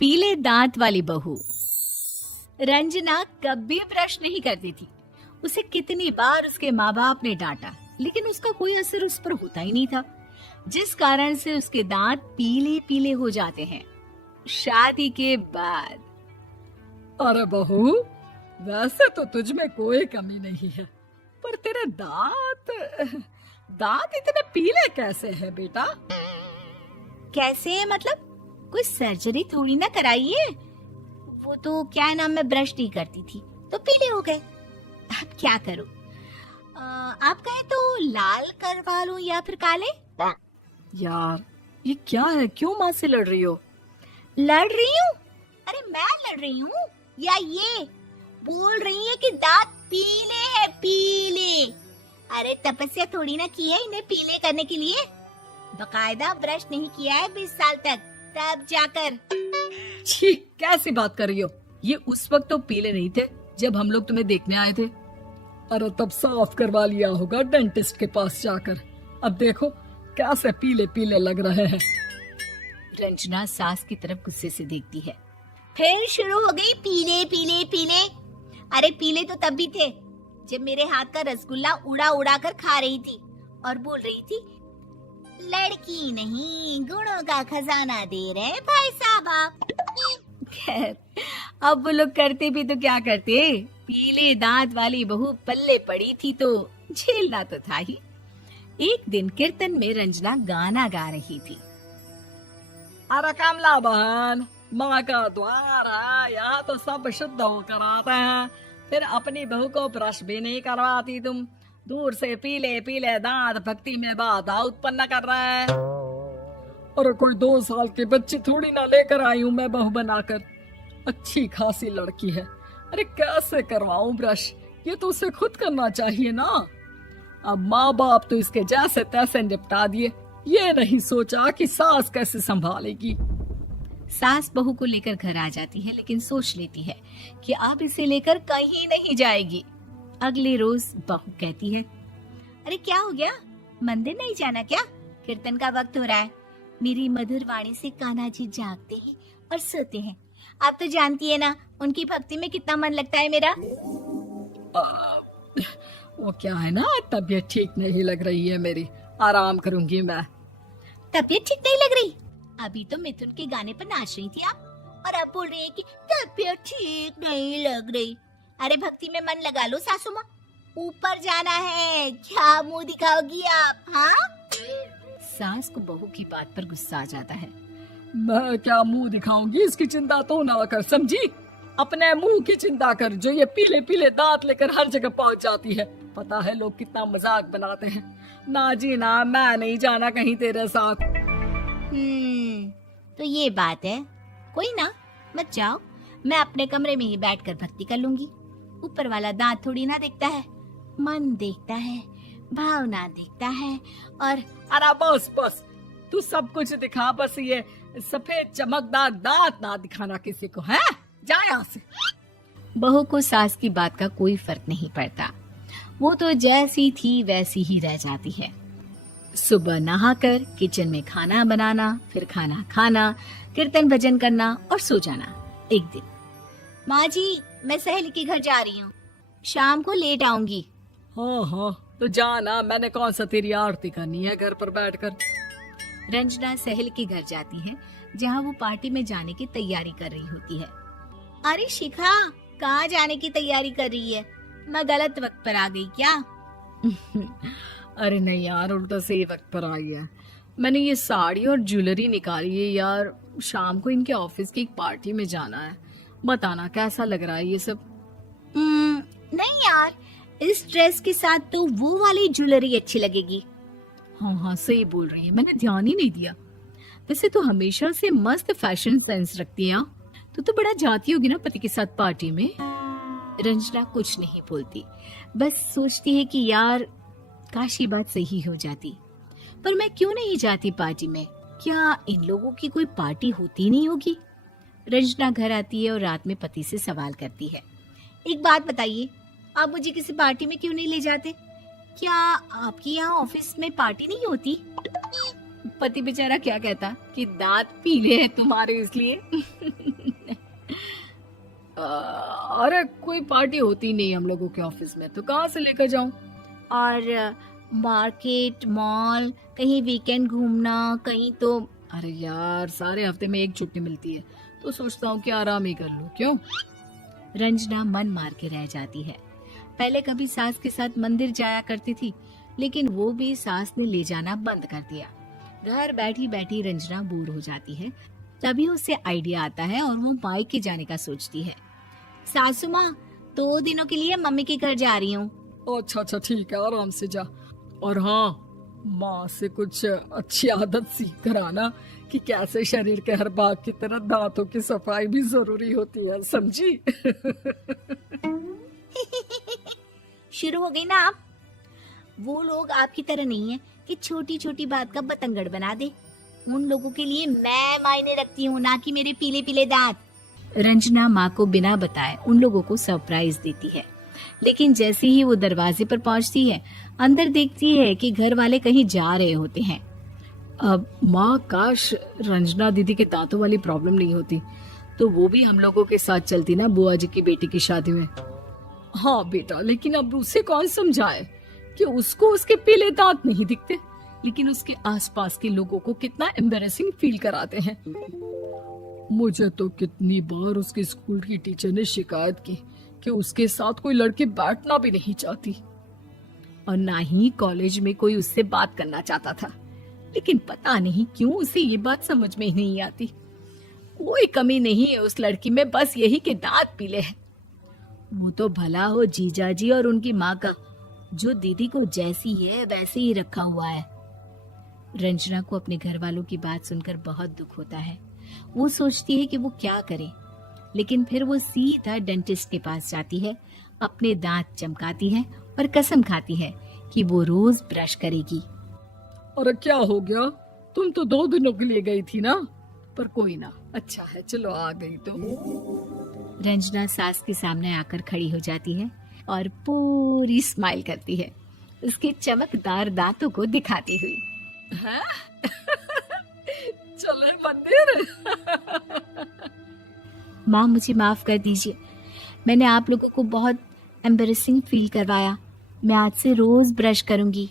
पीले दांत वाली बहू। रंजना कभी ब्रश नहीं करती थी। उसे कितनी बार उसके माँ बाप ने डांटा, लेकिन उसका कोई असर उस पर होता ही नहीं था, जिस कारण से उसके दांत पीले पीले हो जाते हैं। शादी के बाद अरे बहू, वैसे तो तुझ में कोई कमी नहीं है, पर तेरे दांत दांत इतने पीले कैसे हैं बेटा? कैसे मतलब? कोई सर्जरी थोड़ी ना कराइए। वो तो क्या नाम, मैं ब्रश नहीं करती थी तो पीले हो गए। अब क्या करूं? आप कहें तो लाल करवा लूं या फिर काले? यार ये क्या है, क्यों माँ से लड़ रही हो? लड़ रही हूँ? अरे मैं लड़ रही हूँ या ये बोल रही है कि दांत पीले हैं, पीले। अरे तपस्या थोड़ी ना की है इन्हें पीले करने के लिए। बकायदा ब्रश नहीं किया है 20 साल तक, तब जाकर। छी, कैसी बात कर रही हो? ये उस वक्त तो पीले नहीं थे जब हम लोग तुम्हें देखने आए थे। अरे तब साफ करवा लिया होगा डेंटिस्ट के पास जाकर। अब देखो कैसे पीले पीले लग रहे हैं। रंजना सास की तरफ गुस्से से देखती है। फिर शुरू हो गई पीले पीले पीले। अरे पीले तो तब भी थे जब मेरे हाथ का रसगुल्ला उड़ा उड़ा कर खा रही थी और बोल रही थी, लड़की नहीं गुणों का खजाना दे रहे भाई साहब आप। खैर, अब वो लोग करते भी तो क्या करते, पीले दांत वाली बहू पल्ले पड़ी थी तो झेलना तो था ही। एक दिन कीर्तन में रंजना गाना गा रही थी। अरे कमला बहन, माँ का द्वार है, यहाँ तो सब शुद्ध होकर आते हैं, फिर अपनी बहू को ब्रश भी नहीं करवाती तुम। दूर से पीले पीले दांत भक्ति में बाधा उत्पन्न कर रहे हैं। अरे कोई 2 साल के बच्चे थोड़ी ना लेकर आई हूँ मैं बहू बनाकर। अच्छी खासी लड़की है, अरे कैसे करवाऊं ब्रश? ये तो उसे खुद करना चाहिए ना। अब माँ बाप तो इसके जैसे तैसे निपटा दिए, ये नहीं सोचा कि सास कैसे संभालेगी। सास बहू को लेकर घर आ जाती है, लेकिन सोच लेती है कि अब इसे लेकर कहीं नहीं जाएगी। अगले रोज बहू कहती है, अरे क्या हो गया, मंदिर नहीं जाना क्या? कीर्तन का वक्त हो रहा है। मेरी मधुर वाणी से कान्हा जी जागते हैं और सोते हैं। आप तो जानती है ना उनकी भक्ति में कितना मन लगता है मेरा। वो क्या है ना, तबीयत ठीक नहीं लग रही है मेरी, आराम करूंगी मैं। तबीयत ठीक नहीं लग रही? अभी तो मिथुन के गाने पर नाच रही थी आप, और अब बोल रही है कि तबीयत ठीक नहीं लग रही। अरे भक्ति में मन लगा लो सासू माँ, ऊपर जाना है, क्या मुंह दिखाओगी आप? हाँ? सास को बहू की बात पर गुस्सा आ जाता है। मैं क्या मुंह दिखाऊंगी, इसकी चिंता तो ना कर, समझी? अपने मुंह की चिंता कर, जो ये पीले पीले दांत लेकर हर जगह पहुंच जाती है। पता है लोग कितना मजाक बनाते हैं। ना जी ना, मैं नहीं जाना कहीं तेरे साथ। तो ये बात है। कोई ना, मत जाओ, मैं अपने कमरे में ही बैठकर भक्ति कर लूंगी। ऊपर वाला दांत थोड़ी ना देखता है, मन देखता है, भावना देखता है। और अरे बस बस, तू सब कुछ दिखा, बस ये सफेद चमकदार दांत ना दिखाना किसी को, है? जा यहाँ से। बहू को सास की बात का कोई फर्क नहीं पड़ता, वो तो जैसी थी वैसी ही रह जाती है। सुबह नहाकर किचन में खाना बनाना, फिर खाना खाना, कीर्तन भजन करना और सो जाना। एक दिन, माँ जी मैं सहेली के घर जा रही हूँ, शाम को लेट आऊंगी। हाँ हाँ तो जाना, मैंने कौन सा तेरी आरती करनी है घर पर बैठकर। रंजना सहेली के घर जाती है, जहाँ वो पार्टी में जाने की तैयारी कर रही होती है। अरे शिखा, कहाँ जाने की तैयारी कर रही है? मैं गलत वक्त पर आ गई क्या? अरे नहीं यार, उल्टा सही वक्त पर आई है। मैंने ये साड़ी और ज्वेलरी निकाली है यार, शाम को इनके ऑफिस की एक पार्टी में जाना है। बताना कैसा लग रहा है ये सब? नहीं यार, इस ड्रेस के साथ तो वो वाली ज्वेलरी अच्छी लगेगी। हाँ हाँ सही बोल रही है, मैंने ध्यान ही नहीं दिया। वैसे तो हमेशा से मस्त फैशन सेंस रखती है। तो बड़ा जाती होगी ना पति के साथ पार्टी में। रंजना कुछ नहीं बोलती, बस सोचती है कि यार काश ये बात सही हो जाती, पर मैं क्यों नहीं जाती पार्टी में? क्या इन लोगों की कोई पार्टी होती नहीं होगी? रंजना घर आती है और रात में पति से सवाल करती है, एक बात बताइए, आप मुझे किसी पार्टी में क्यों नहीं ले जाते? क्या आपकी यहाँ ऑफिस में पार्टी नहीं होती? पति बेचारा क्या कहता कि दांत पीले हैं तुम्हारे इसलिए। अरे कोई पार्टी होती नहीं हम लोगों के ऑफिस में, तो कहाँ से लेकर जाऊं? और मार्केट, मॉल, कहीं वीकेंड घूमना, कहीं तो। अरे यार सारे हफ्ते में एक छुट्टी मिलती है, तो सोचता हूँ कि आराम ही कर लूं। क्यों? रंजना मन मार के रह जाती है। पहले कभी सास के साथ मंदिर जाया करती थी, लेकिन वो भी सास ने ले जाना बंद कर दिया। घर बैठी बैठी रंजना बोर हो जाती है। तभी उसे आइडिया आता है और वो मायके जाने का सोचती है। सासू माँ, 2 दिनों के लिए मम्मी के घर जा रही हूँ। अच्छा अच्छा ठीक है, आराम से जा। और हाँ, माँ से कुछ अच्छी आदत सीख कर आना कि कैसे शरीर के हर भाग की तरह दांतों की सफाई भी जरूरी होती है, समझी? शुरू हो गई ना आप। वो लोग आपकी तरह नहीं है कि छोटी छोटी बात का बतंगड़ बना दे। उन लोगों के लिए मैं मायने रखती हूँ, ना कि मेरे पीले पीले दांत। रंजना माँ को बिना बताए उन लोगों को सरप्राइज देती है, लेकिन जैसे ही वो दरवाजे पर पहुंचती है, अंदर देखती है कि घर वाले कहीं जा रहे होते हैं। अब माँ, काश रंजना दीदी के दांतों वाली प्रॉब्लम नहीं होती, तो वो भी हम लोगों के साथ चलती ना बुआ जी की बेटी की शादी में। हाँ बेटा, लेकिन अब उसे कौन समझाए कि उसको उसके पीले दांत नहीं दिखते, लेकिन उसके आसपास के लोगों को कितना एम्बैरेसिंग फील कराते हैं। मुझे तो कितनी बार उसके स्कूल की टीचर ने शिकायत की कि उसके साथ कोई लड़की बैठना भी नहीं चाहती, और ना ही कॉलेज में कोई उससे बात करना चाहता था। लेकिन पता नहीं क्यों उसे ये बात समझ में ही नहीं आती। कोई कमी नहीं है उस लड़की में, बस यही कि दांत पीले हैं। वो तो भला हो जीजा जी और उनकी माँ का, जो दीदी को जैसी है वैसे ही रखा हुआ है। रंजना को अपने घर वालों की बात सुनकर बहुत दुख होता है। वो सोचती है कि वो क्या करे, लेकिन फिर वो सीधा डेंटिस्ट के पास जाती है, अपने दांत चमकाती है और कसम खाती है कि वो रोज ब्रश करेगी। अरे क्या हो गया? तुम तो 2 दिनों के लिए गई थी ना, पर कोई ना, अच्छा है, चलो आ गई तो। रंजना सास के सामने आकर खड़ी हो जाती है और पूरी स्माइल करती है, उसके चमकदार दांतों को दिखाती हुई। हैं? चले मंदिर? माँ, मुझे माफ कर दीजिए, मैंने आप लोगों को बहुत एम्बैरेसिंग फील करवाया। मैं आज से रोज ब्रश करूंगी।